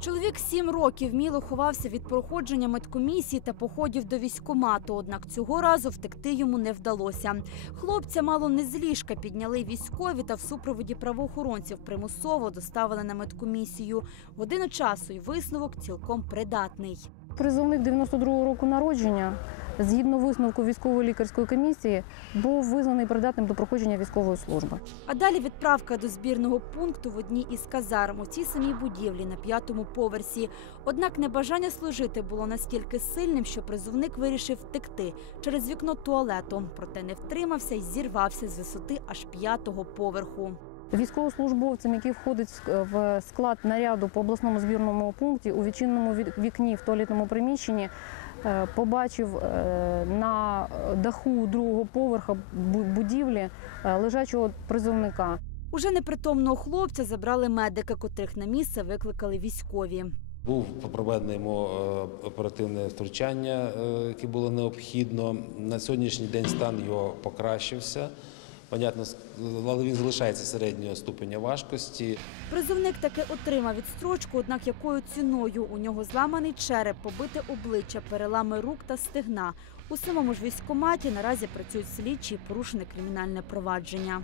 Чоловік сім років вміло ховався від проходження медкомісії та походів до військкомату, однак цього разу втекти йому не вдалося. Хлопця мало не з ліжка підняли військові та в супроводі правоохоронців примусово доставили на медкомісію. Годину часу і висновок цілком придатний. Призовник 92-го року народження, згідно висновку військової лікарської комісії, був визнаний придатним до проходження військової служби. А далі відправка до збірного пункту в одній із казарм у цій самій будівлі на п'ятому поверсі. Однак небажання служити було настільки сильним, що призовник вирішив втекти через вікно туалету. Проте не втримався і зірвався з висоти аж п'ятого поверху. Військовослужбовцем, який входить в склад наряду по обласному збірному пункті, у відчинному ві- вікні в туалетному приміщенні побачив е, на даху другого поверха будівлі е, лежачого призовника. Уже непритомного хлопця забрали медики, котрих на місце викликали військові. Був проведено йому е, оперативне втручання, е, яке було необхідно. На сьогоднішній день стан його покращився. Понятно, але він залишається середнього ступеня важкості. Призовник таки отримав відстрочку, однак якою ціною у нього зламаний череп, побите обличчя, перелами рук та стегна. У самому ж військкоматі наразі працюють слідчі і порушене кримінальне провадження.